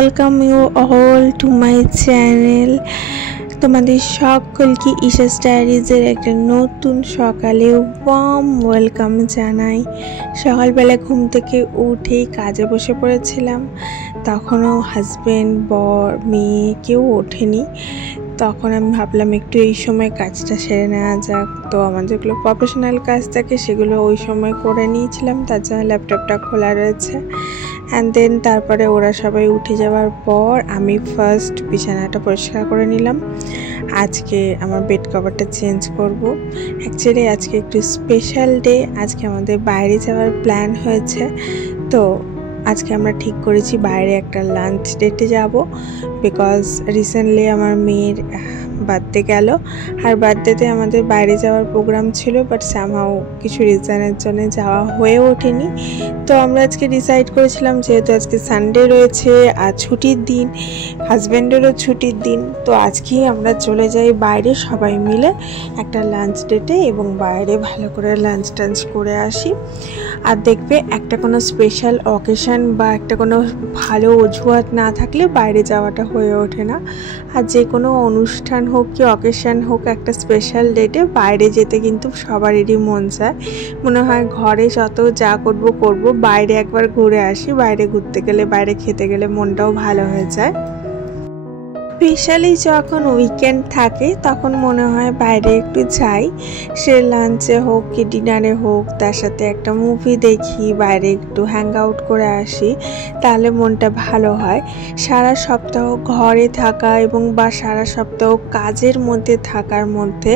Welcome you all to my channel. তোমাদের সকলকে ঈশাস ডায়েরিজের একটা নতুন সকালে ওয়ার্ম ওয়েলকাম জানাই। সকালবেলা ঘুম থেকে উঠেই কাজে বসে পড়েছিলাম। তখনও হাজব্যান্ড, বর, মেয়ে কেউ ওঠেনি। তখন আমি ভাবলাম একটু এই সময় কাজটা সেরে নেওয়া যাক। তো আমার যেগুলো প্রফেশনাল কাজ থাকে সেগুলো ওই সময় করে নিয়েছিলাম, তার জন্য ল্যাপটপটা খোলা রয়েছে। অ্যান্ড দেন তারপরে ওরা সবাই উঠে যাওয়ার পর আমি ফার্স্ট বিছানাটা পরিষ্কার করে নিলাম। আজকে আমার বেড কভারটা চেঞ্জ করব। অ্যাকচুয়ালি আজকে একটু স্পেশাল ডে, আজকে আমাদের বাইরে যাওয়ার প্ল্যান হয়েছে। তো আজকে আমরা ঠিক করেছি বাইরে একটা লাঞ্চ ডেটে যাব, বিকজ রিসেন্টলি আমার মেয়ের বার্থডে গেল। আর বার্থডেতে আমাদের বাইরে যাওয়ার প্রোগ্রাম ছিল, বাট সামহাও কিছু রিজনের জন্য যাওয়া হয়ে ওঠেনি। তো আমরা আজকে ডিসাইড করেছিলাম, যেহেতু আজকে সানডে রয়েছে আর ছুটির দিন, হাজব্যান্ডেরও ছুটির দিন, তো আজকেই আমরা চলে যাই বাইরে সবাই মিলে একটা লাঞ্চ ডেটে এবং বাইরে ভালো করে লাঞ্চ টাঞ্চ করে আসি। আর দেখবে একটা কোনো স্পেশাল অকেশন বা একটা কোনো ভালো অজুহাত না থাকলে বাইরে যাওয়াটা হয়ে ওঠে না। আর যে কোনো অনুষ্ঠান হোক কি অকেশন হোক, একটা স্পেশাল ডেটে বাইরে যেতে কিন্তু সবারই মন চায়। মনে হয় ঘরে যত যা করব বাইরে একবার ঘুরে আসি। বাইরে ঘুরতে গেলে, বাইরে খেতে গেলে মনটাও ভালো হয়ে যায়। স্পেশালি যখন উইকেন্ড থাকে তখন মনে হয় বাইরে একটু যাই, সে লাঞ্চে হোক কি ডিনারে হোক, তার সাথে একটা মুভি দেখি, বাইরে একটু হ্যাং আউট করে আসি, তাহলে মনটা ভালো হয়। সারা সপ্তাহ ঘরে থাকা এবং বা সারা সপ্তাহ কাজের মধ্যে থাকার মধ্যে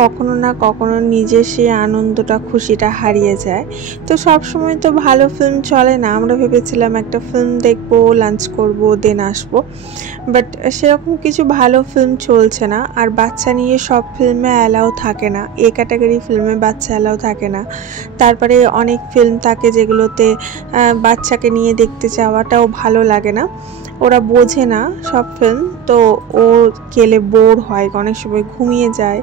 কখনো না কখনো নিজের সেই আনন্দটা, খুশিটা হারিয়ে যায়। তো সব সময় তো ভালো ফিল্ম চলে না। আমরা ভেবেছিলাম একটা ফিল্ম দেখবো, লাঞ্চ করব, দেন আসবো, বাট সেরকম কিছু ভালো ফিল্ম চলছে না। আর বাচ্চা নিয়ে সব ফিল্মে অ্যালাউ থাকে না, এ ক্যাটাগরি ফিল্মে বাচ্চা অ্যালাউ থাকে না। তারপরে অনেক ফিল্ম থাকে যেগুলোতে বাচ্চাকে নিয়ে দেখতে যাওয়াটাও ভালো লাগে না, ওরা বোঝে না সব ফিল্ম, তো ও গেলে বোর হয়, অনেক সময় ঘুমিয়ে যায়।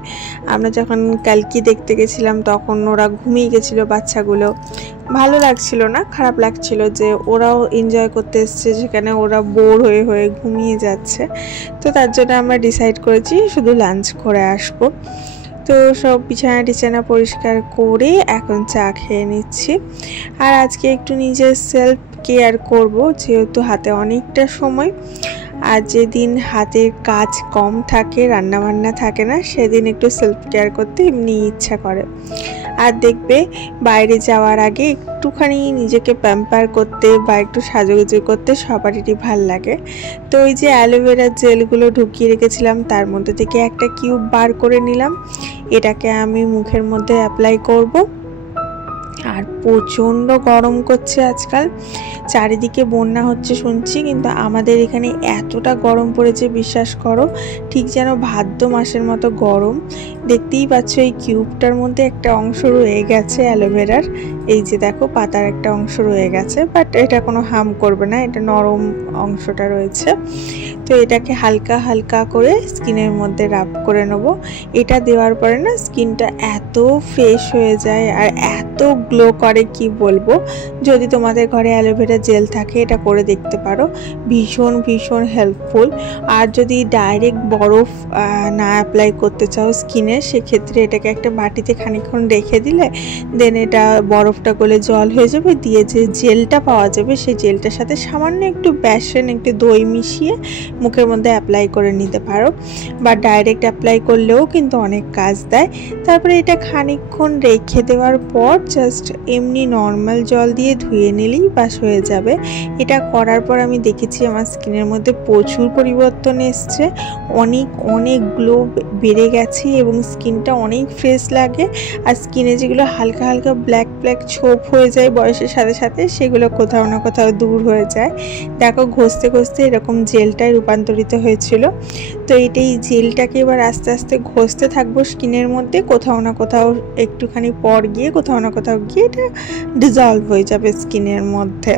আমরা যখন কালকি দেখতে গেছিলাম তখন ওরা ঘুমিয়ে গেছিলো বাচ্চাগুলো, ভালো লাগছিল না, খারাপ লাগছিল যে ওরাও এনজয় করতে এসছে যেখানে ওরা বোর হয়ে হয়ে ঘুমিয়ে যাচ্ছে। তো তার জন্য আমরা ডিসাইড করেছি শুধু লাঞ্চ করে আসবো। তো সব বিছানা পরিষ্কার করে এখন চা খেয়ে নিচ্ছি। আর আজকে একটু নিজের সেলফ কেয়ার করব, যেহেতু হাতে অনেকটা সময়। আর যেদিন হাতের কাজ কম থাকে, রান্নাবান্না থাকে না, সেদিন একটু সেলফ কেয়ার করতে এমনি ইচ্ছা করে। আর দেখবে বাইরে যাওয়ার আগে একটুখানি নিজেকে প্যাম্পার করতে বা একটু সাজুগুজু করতে সবারই ভাল লাগে। তো ওই যে অ্যালোভেরা জেলগুলো ঢুকিয়ে রেখেছিলাম, তার মধ্যে থেকে একটা কিউব বার করে নিলাম। এটাকে আমি মুখের মধ্যে অ্যাপ্লাই করব। আর প্রচণ্ড গরম করছে আজকাল, চারিদিকে বন্যা হচ্ছে শুনছি, কিন্তু আমাদের এখানে এতটা গরম পড়েছে বিশ্বাস করো, ঠিক যেন ভাদ্র মাসের মতো গরম। দেখতেই পাচ্ছ এই কিউবটার মধ্যে একটা অংশ রয়ে গেছে অ্যালোভেরার, এই যে দেখো পাতার একটা অংশ রয়ে গেছে, বাট এটা কোনো হার্ম করবে না, এটা নরম অংশটা রয়েছে। তো এটাকে হালকা হালকা করে স্কিনের মধ্যে রাব করে নেব। এটা দেওয়ার পরে না স্কিনটা এত ফ্রেশ হয়ে যায় আর এত গ্লো করে কি বলবো। যদি তোমাদের ঘরে অ্যালোভেরা জেল থাকে এটা করে দেখতে পারো, ভীষণ ভীষণ হেল্পফুল। আর যদি ডাইরেক্ট বরফ না অ্যাপ্লাই করতে চাও স্কিনে, সেক্ষেত্রে এটাকে একটা বাটিতে খানিকক্ষণ রেখে দিলে দেন এটা বরফটা গলে জল হয়ে যাবে, দিয়ে যে জেলটা পাওয়া যাবে সেই জেলটার সাথে সামান্য একটু বেসন, একটু দই মিশিয়ে মুখের মধ্যে অ্যাপ্লাই করে নিতে পারো, বা ডাইরেক্ট অ্যাপ্লাই করলেও কিন্তু অনেক কাজ দেয়। তারপরে এটা খানিকক্ষণ রেখে দেওয়ার পর জাস্ট এমনি নর্মাল জল দিয়ে ধুয়ে নিলেই বাস হয়ে যাবে। এটা করার পর আমি দেখেছি আমার স্কিনের মধ্যে প্রচুর পরিবর্তন এসছে, অনেক অনেক গ্লো বেড়ে গেছে এবং স্কিনটা অনেক ফ্রেশ লাগে। আর স্কিনে যেগুলো হালকা হালকা ব্ল্যাক ব্ল্যাক ছোপ হয়ে যায় বয়সের সাথে সাথে, সেগুলো কোথাও না কোথাও দূর হয়ে যায়। দেখো ঘষতে ঘষতে এরকম জেলটায় রূপান্তরিত হয়েছিল। তো এই জেলটাকে এবার আস্তে আস্তে ঘষতে থাকবো স্কিনের মধ্যে, কোথাও না কোথাও একটুখানি পর গিয়ে কোথাও না কোথাও গিয়ে এটা ডিজলভ হয়ে যাবে স্কিনের মধ্যে।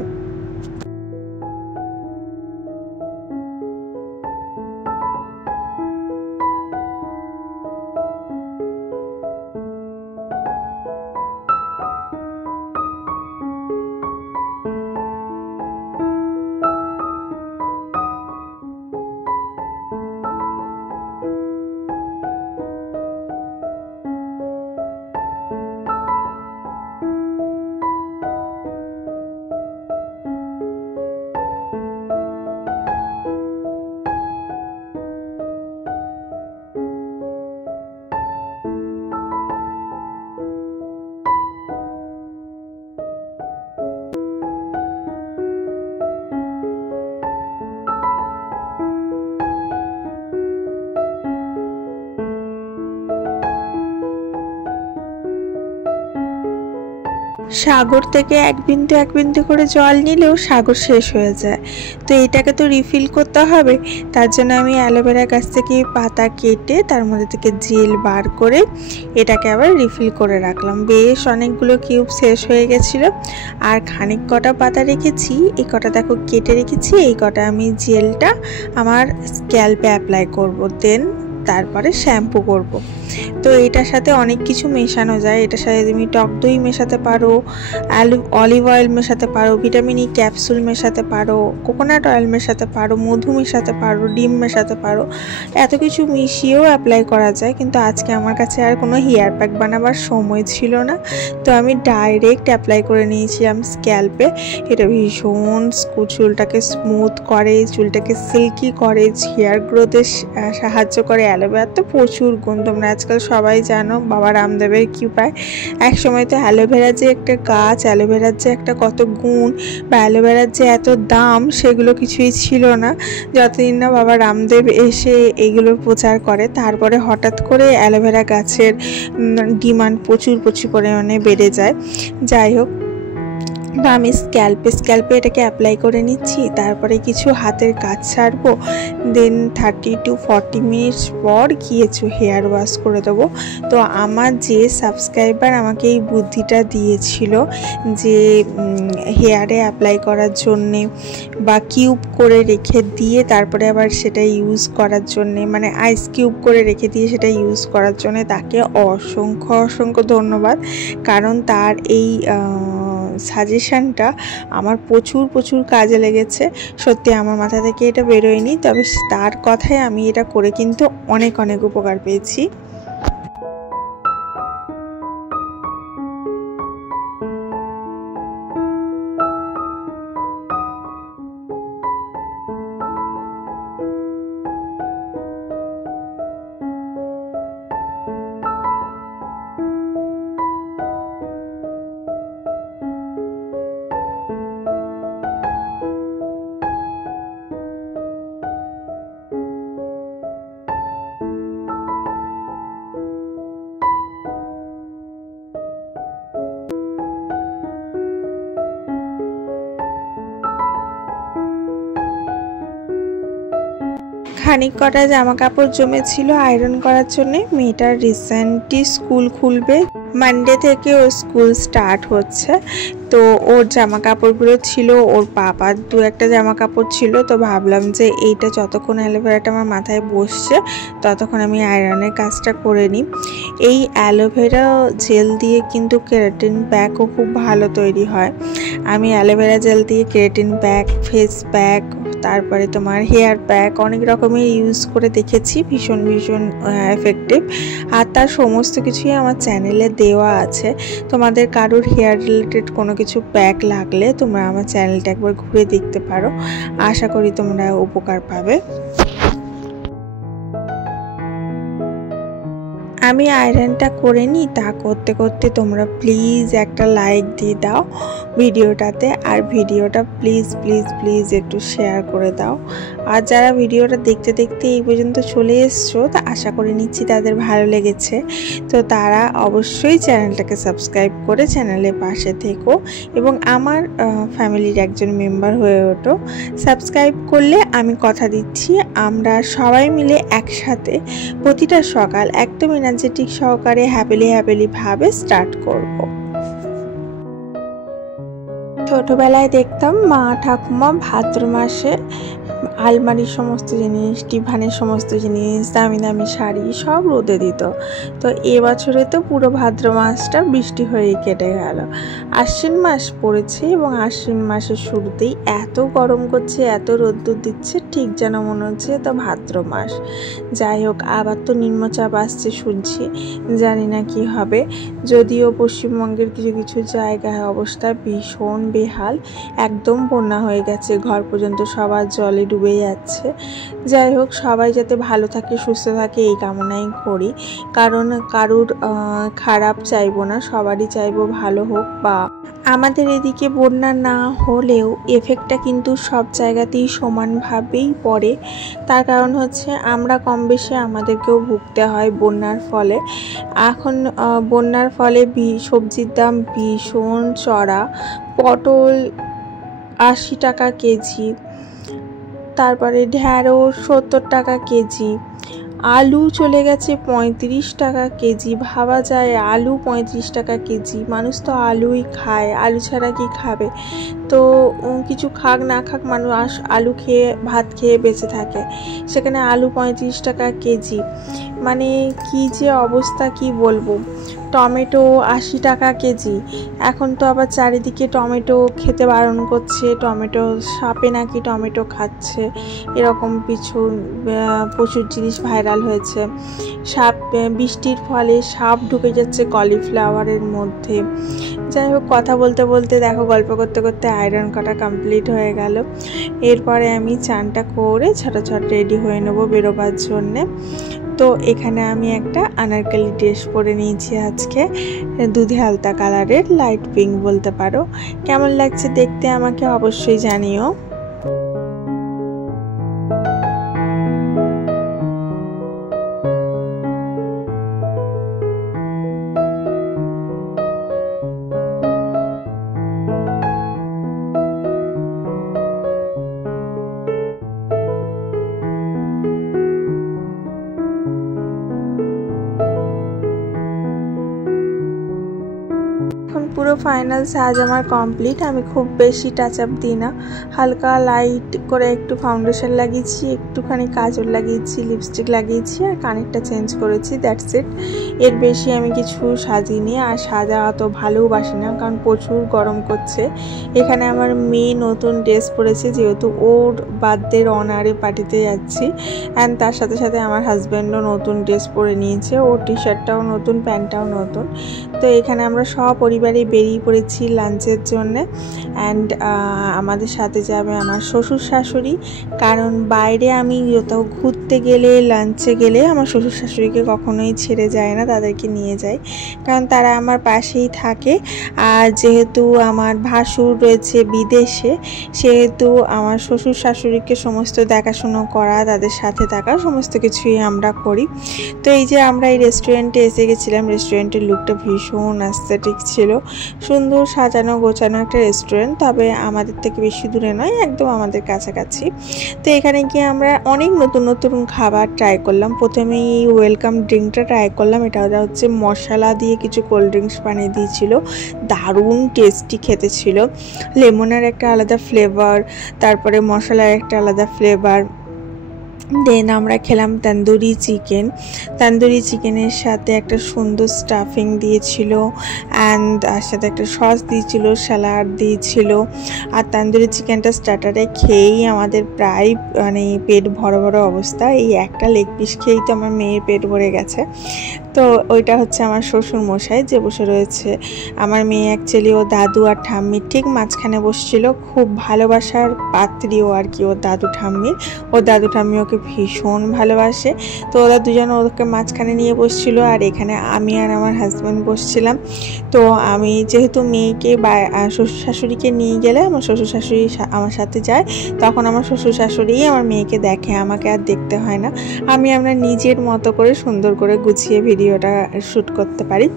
সাগর থেকে এক বিন্দু করে জল নিলেও সাগর শেষ হয়ে যায়। তো এটাকে তো রিফিল করতে হবে, তার জন্য আমি অ্যালোভেরা গাছ থেকে পাতা কেটে তার মধ্যে থেকে জেল বার করে এটাকে আবার রিফিল করে রাখলাম। বেশ অনেকগুলো কিউব শেষ হয়ে গেছিলো, আর খানিক কটা পাতা রেখেছি, এই কটা দেখো কেটে রেখেছি। এই কটা আমি জেলটা আমার স্ক্যাল্পে অ্যাপ্লাই করব, দেন তারপরে শ্যাম্পু করব। তো এটার সাথে অনেক কিছু মেশানো যায়। এটার সাথে তুমি টক দই মেশাতে পারো, অলিভ অয়েল মেশাতে পারো, ভিটামিন ই ক্যাপসুল মেশাতে পারো, কোকোনাট অয়েল মেশাতে পারো, মধু মেশাতে পারো, ডিম মেশাতে পারো। এত কিছু মিশিয়েও অ্যাপ্লাই করা যায়, কিন্তু আজকে আমার কাছে আর কোনো হেয়ার প্যাক বানাবার সময় ছিল না, তো আমি ডাইরেক্ট অ্যাপ্লাই করে নিয়েছিলাম স্ক্যাল্পে। এটা ভীষণ চুলটাকে স্মুথ করে, চুলটাকে সিল্কি করে, হেয়ার গ্রোথে সাহায্য করে। অ্যালোভেরা তো প্রচুর গুণ, তোমরা আজকাল সবাই জানো বাবা রামদেবের কৃপায়। এক সময় তো অ্যালোভেরা যে একটা গাছ, অ্যালোভেরার যে একটা কত গুণ বা অ্যালোভেরার যে এত দাম, সেগুলো কিছুই ছিল না যতদিন না বাবা রামদেব এসে এইগুলোর প্রচার করে। তারপরে হঠাৎ করে অ্যালোভেরা গাছের ডিমান্ড প্রচুর পরিমাণে বেড়ে যায়। যাই হোক, আমি স্ক্যাল্পে এটাকে অ্যাপ্লাই করে নিচ্ছি। তারপরে কিছু হাতের কাজ ছাড়বো, দেন 30 to 40 মিনিটস পর গিয়ে হেয়ার ওয়াশ করে দেবো। তো আমার যে সাবস্ক্রাইবার আমাকে এই বুদ্ধিটা দিয়েছিল যে হেয়ারে অ্যাপ্লাই করার জন্যে বা কিউব করে রেখে দিয়ে তারপরে আবার সেটা ইউজ করার জন্যে, মানে আইস কিউব করে রেখে দিয়ে সেটা ইউজ করার জন্যে, তাকে অসংখ্য ধন্যবাদ। কারণ তার এই সাজেশনটা আমার প্রচুর কাজে লেগেছে। সত্যি আমার মাথা থেকে এটা বেরোয়নি, তবে তার কথায় আমি এটা করে কিন্তু অনেক উপকার পেয়েছি। খানিক কটা জামা কাপড় জমেছিল আয়রন করার জন্য। মেয়েটার রিসেন্টলি স্কুল খুলবে, মানডে থেকে ওর স্কুল স্টার্ট হচ্ছে। তো ওর জামা কাপড়গুলো ছিল, ওর পাপার দু একটা জামা কাপড় ছিল। তো ভাবলাম যে এইটা যতক্ষণ অ্যালোভেরাটা আমার মাথায় বসছে ততক্ষণ আমি আয়রনের কাজটা করে নিই। এই অ্যালোভেরা জেল দিয়ে কিন্তু কেরাটিন প্যাকও খুব ভালো তৈরি হয়। আমি অ্যালোভেরা জেল দিয়ে কেরাটিন প্যাক, ফেস প্যাক, তারপরে তোমার হেয়ার প্যাক অনেক রকমের ইউজ করে দেখেছি, ভীষণ এফেক্টিভ। আর তার সমস্ত কিছুই আমার চ্যানেলে দেওয়া আছে। তোমাদের কারোর হেয়ার রিলেটেড কোনো কিছু প্যাক লাগলে তোমরা আমার চ্যানেলটা একবার ঘুরে দেখতে পারো, আশা করি তোমরা উপকার পাবে। আমি আয়রনটা করে নিই, তা করতে করতে তোমরা প্লিজ একটা লাইক দিয়ে দাও ভিডিওটাতে, আর ভিডিওটা প্লিজ একটু শেয়ার করে দাও। আর যারা ভিডিওটা দেখতে এই পর্যন্ত চলে এসছো, তা আশা করে নিচ্ছি তাদের ভালো লেগেছে। তো তারা অবশ্যই চ্যানেলটাকে সাবস্ক্রাইব করে চ্যানেলের পাশে থেকো এবং আমার ফ্যামিলির একজন মেম্বার হয়ে ওঠো। সাবস্ক্রাইব করলে আমি কথা দিচ্ছি আমরা সবাই মিলে একসাথে প্রতিটা সকাল একদম এনার্জেটিক সহকারে হ্যাপিলি ভাবে স্টার্ট করব। ছোটবেলায় দেখতাম মা ঠাকুমা ভাদ্র মাসে আলমারির সমস্ত জিনিস, টিফানের সমস্ত জিনিস, দামি শাড়ি সব রোদে দিত। তো এবছরে তো পুরো ভাদ্র মাসটা বৃষ্টি হয়ে কেটে গেল। আশ্বিন মাস পড়েছে এবং আশ্বিন মাসের শুরুতেই এত গরম করছে, এত রোদ্দুর দিচ্ছে, ঠিক যেন মনে হচ্ছে তো ভাদ্র মাস। যাই হোক, আবার তো নিম্নচাপ আসছে শুনছি, জানি না কি হবে। যদিও পশ্চিমবঙ্গের কিছু জায়গায় অবস্থা ভীষণ বেহাল, একদম বন্যা হয়ে গেছে, ঘর পর্যন্ত সবার জলে ডুবে ডুবে যাচ্ছে। যাই হোক, সবাই যাতে ভালো থাকে, সুস্থ থাকে এই কামনাই করি, কারণ কারুর খারাপ চাইবো না, সবারই চাইবো ভালো হোক। বা আমাদের এদিকে বন্যা না হলেও এফেক্টটা কিন্তু সব জায়গাতেই সমানভাবেই পড়ে। তার কারণ হচ্ছে আমরা কম বেশি আমাদেরকেও ভুগতে হয় বন্যার ফলে। এখন বন্যার ফলে সবজির দাম ভীষণ চড়া। পটল 80 টাকা কেজি, তারপরে ঢ্যাঁড়স 70 টাকা কেজি, আলু চলে গেছে 35 টাকা কেজি। ভাবা যায় আলু 35 টাকা কেজি, মানুষ তো আলুই খায়, আলু ছাড়া কি খাবে? তো কিছু খাক না খাক মানুষ আলু খেয়ে ভাত খেয়ে বেঁচে থাকে, সেখানে আলু 35 টাকা কেজি। মানে কি যে অবস্থা, কি বলবো। টমেটো 80 টাকা কেজি। এখন তো আবার চারিদিকে টমেটো খেতে বারণ করছে, টমেটো সাপে নাকি টমেটো খাচ্ছে, এরকম প্রচুর জিনিস ভাইরাল হয়েছে। সাপ, বৃষ্টির ফলে সাপ ঢুকে যাচ্ছে কলিফ্লাওয়ারের মধ্যে। যাই হোক, কথা বলতে বলতে দেখো, গল্প করতে করতে আয়রন করা কমপ্লিট হয়ে গেল। এরপরে আমি চানটা করে ঝটাঝট রেডি হয়ে নেবো বেরোবার জন্যে। তো এখানে আমি একটা আনারকলি ড্রেস পরে নিয়েছি আজকে, দুধে হালতা কালারের, লাইট পিঙ্ক বলতে পারো। কেমন লাগছে দেখতে আমাকে অবশ্যই জানিও। পুরো ফাইনাল সাজ আমার কমপ্লিট। আমি খুব বেশি টাচ আপ দিই না, হালকা লাইট করে একটু ফাউন্ডেশন লাগিয়েছি, একটুখানি কাজল লাগিয়েছি, লিপস্টিক লাগিয়েছি, আর কানেরটা চেঞ্জ করেছি, দ্যাটস ইট। এর বেশি আমি কিছু সাজিনি, আর সাজা অত ভালোবাসি না, কারণ প্রচুর গরম করছে। এখানে আমার মেয়ে নতুন ড্রেস পরেছে, যেহেতু ওর বার্থডের অনারে পার্টিতে যাচ্ছি, অ্যান্ড তার সাথে সাথে আমার হাজব্যান্ডও নতুন ড্রেস পরে নিয়েছে, ওর টি শার্টটাও নতুন, প্যান্টটাও নতুন। তো এখানে আমরা সপরিবারে বেরিয়ে পড়েছি লাঞ্চের জন্যে। অ্যান্ড আমাদের সাথে যাবে আমার শ্বশুর শাশুড়ি, কারণ বাইরে আমি কোথাও ঘুরতে গেলে, লাঞ্চে গেলে আমার শ্বশুর শাশুড়িকে কখনোই ছেড়ে যায় না, তাদেরকে নিয়ে যাই, কারণ তারা আমার পাশেই থাকে। আর যেহেতু আমার ভাসুর রয়েছে বিদেশে, সেহেতু আমার শ্বশুর শাশুড়িকে সমস্ত দেখাশুনো করা, তাদের সাথে থাকা, সমস্ত কিছুই আমরা করি। তো এই যে আমরা এই রেস্টুরেন্টে এসে গেছিলাম, রেস্টুরেন্টের লুকটা ভীষণ অ্যাস্থেটিক ছিল, সুন্দর সাজানো গোছানো একটা রেস্টুরেন্ট, তবে আমাদের থেকে বেশি দূরে নয়, একদম আমাদের কাছাকাছি। তো এখানে গিয়ে আমরা অনেক নতুন নতুন খাবার ট্রাই করলাম। প্রথমেই এই ওয়েলকাম ড্রিঙ্কটা ট্রাই করলাম, এটা হচ্ছে মশলা দিয়ে কিছু কোল্ড ড্রিঙ্কস বানিয়ে দিয়েছিল, দারুণ টেস্টি খেতে ছিল। লেমনের একটা আলাদা ফ্লেভার, তারপরে মশলার একটা আলাদা ফ্লেভার। দেন আমরা খেলাম তন্দুরি চিকেন। তন্দুরি চিকেনের সাথে একটা সুন্দর স্টাফিং দিয়েছিল, অ্যান্ড তার সাথে একটা সস দিয়েছিল, স্যালাড দিয়েছিল। আর তন্দুরি চিকেনটা স্টার্টারে খেয়েই আমাদের প্রায় মানে পেট ভরা ভরা অবস্থা। এই একটা লেগ পিস খেয়েই তো আমার মেয়ের পেট ভরে গেছে। তো ওইটা হচ্ছে আমার শ্বশুর মশাই যে বসে রয়েছে। আমার মেয়ে অ্যাকচুয়ালি ও দাদু আর ঠাম্মির ঠিক মাঝখানে বসছিল, খুব ভালোবাসার পাত্রীও আর কি ও দাদু ঠাম্মির। ও দাদু ঠাম্মি ওকে ভীষণ ভালোবাসে, তো ওরা দুজন ওকে মাঝখানে নিয়ে বসছিল, আর এখানে আমি আর আমার হাজব্যান্ড বসছিলাম। তো আমি যেহেতু মেয়েকে বা শ্বশুর শাশুড়িকে নিয়ে গেলে আমার শ্বশুর শাশুড়ি আমার সাথে যায়, তখন আমার শ্বশুর শাশুড়িই আমার মেয়েকে দেখে, আমাকে আর দেখতে হয় না। আমরা নিজের মতো করে সুন্দর করে গুছিয়ে ভিডিওটা শ্যুট করতে পারি।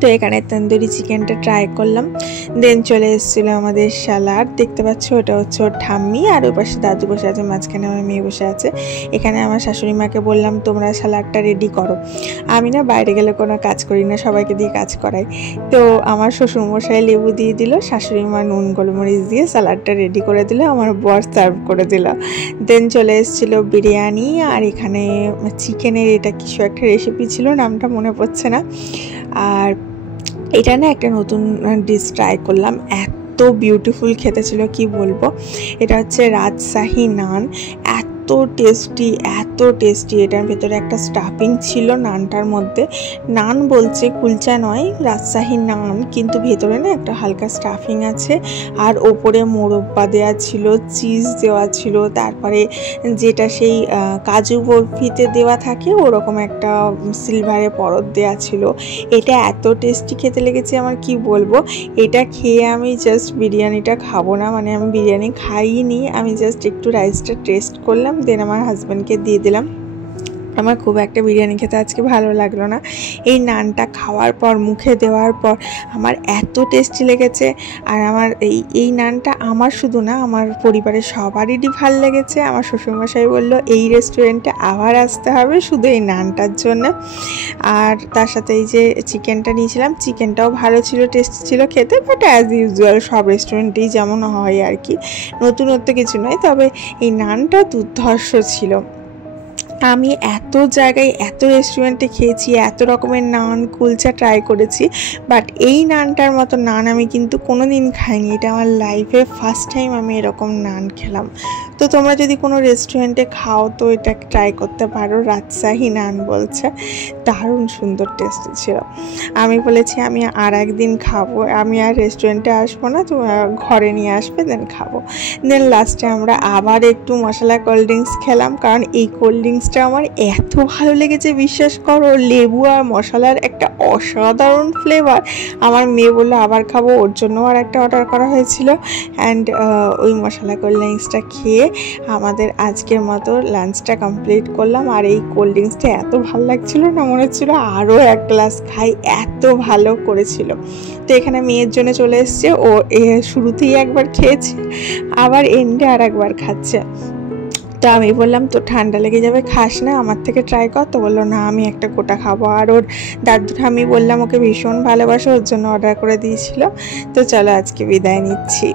তো এখানে তন্দুরি চিকেনটা ট্রাই করলাম। দেন চলে এসেছিলো আমাদের স্যালাড, দেখতে পাচ্ছ ওটা হচ্ছে ওর ঠাম্মি, আর ওই পাশে দাদু বসে আছে, মাঝখানে আমার মেয়ে বসে আছে। এখানে আমার শাশুড়ি মাকে বললাম তোমরা স্যালাডটা রেডি করো, আমি না বাইরে গেলে কোনো কাজ করি না, সবাইকে দিয়ে কাজ করাই। তো আমার শ্বশুরমশাই লেবু দিয়ে দিল, শাশুড়ি মা নুন গোলমরিচ দিয়ে স্যালাডটা রেডি করে দিল, আমার বর সার্ভ করে দিল। দেন চলে এসেছিলো বিরিয়ানি, আর এখানে চিকেনের এটা কিছু একটা রেসিপি ছিল, নামটা মনে পড়ছে না। আর এটা না একটা নতুন ডিশ ট্রাই করলাম, এত বিউটিফুল খেতে ছিল কি বলবো। এটা হচ্ছে রাজশাহী নান, এত এত টেস্টি। এটার ভেতরে একটা স্টাফিং ছিল নানটার মধ্যে। নান বলছে, কুলচা নয়, রাজশাহী নান, কিন্তু ভেতরে না একটা হালকা স্টাফিং আছে। আর ওপরে মোরব্বা দেওয়া ছিল, চিজ দেওয়া ছিল, তারপরে যেটা সেই কাজু বরফিতে দেওয়া থাকে ওরকম একটা সিলভারে পরত দেওয়া ছিল। এটা এত টেস্টি খেতে লেগেছে, আমার কি বলবো। এটা খেয়ে আমি জাস্ট বিরিয়ানিটা খাবো না, মানে আমি বিরিয়ানি খাইনি, আমি জাস্ট একটু রাইসটা টেস্ট করলাম, দেন আমার হাজব্যান্ডকে দিয়ে দিলাম। আমার খুব একটা বিরিয়ানি খেতে আজকে ভালো লাগলো না। এই নানটা খাওয়ার পর, মুখে দেওয়ার পর আমার এত টেস্টি লেগেছে। আর আমার এই নানটা আমার শুধু না, আমার পরিবারের সবারই ভালো লেগেছে। আমার শ্বশুরমশাই বললো এই রেস্টুরেন্টে আবার আসতে হবে শুধু এই নানটার জন্য। আর তার সাথে এই যে চিকেনটা নিয়েছিলাম, চিকেনটাও ভালো ছিল, টেস্টি ছিল খেতে, বাট অ্যাজ ইউজুয়াল সব রেস্টুরেন্টেই যেমন হয় আর কি, নতুনত্ব কিছু নয়। তবে এই নানটা দুর্ধর্ষ ছিল। আমি এত জায়গায়, এত রেস্টুরেন্টে খেয়েছি, এত রকমের নান কুলচা ট্রাই করেছি, বাট এই নানটার মতো নান আমি কিন্তু কোনো দিন খাইনি। এটা আমার লাইফে ফার্স্ট টাইম আমি এরকম নান খেলাম। তো তোমরা যদি কোনো রেস্টুরেন্টে খাও তো এটা ট্রাই করতে পারো। রাজশাহী নান বলছে, দারুণ সুন্দর টেস্ট ছিল। আমি বলেছি আমি আর একদিন খাবো, আমি আর রেস্টুরেন্টে আসবো না, তুমি ঘরে নিয়ে আসবে, দেন খাবো। দেন লাস্টে আমরা আবার একটু মশলা কোল্ড ড্রিঙ্কস খেলাম, কারণ এই কোল্ড ড্রিঙ্কসটা আমার এত ভালো লেগেছে, বিশ্বাস করো। লেবু আর মশলার একটা অসাধারণ ফ্লেভার। আমার মেয়ে বললো আবার খাবো, ওর জন্য আর একটা অর্ডার করা হয়েছিল। অ্যান্ড ওই মশলা কোল্ড ড্রিঙ্কসটা খেয়ে আমাদের আজকের মতো লাঞ্চটা কমপ্লিট করলাম। আর এই কোল্ড ড্রিঙ্কসটা এত ভালো লাগছিল না, মনে হচ্ছিল আরও এক গ্লাস খাই, এত ভালো করেছিল। তো এখানে মেয়ের জন্য চলে এসছে, ও শুরুতেই একবার খেয়েছে, আবার এন্ডে আর একবার খাচ্ছে। তো আমি বললাম তো ঠান্ডা লেগে যাবে, খাস না, আমার থেকে ট্রাই কর। তো বললো না আমি একটা গোটা খাবো। আর ওর দাদুটা, আমি বললাম ওকে ভীষণ ভালোবাসে, ওর জন্য অর্ডার করে দিয়েছিল। তো চলো আজকে বিদায় নিচ্ছি।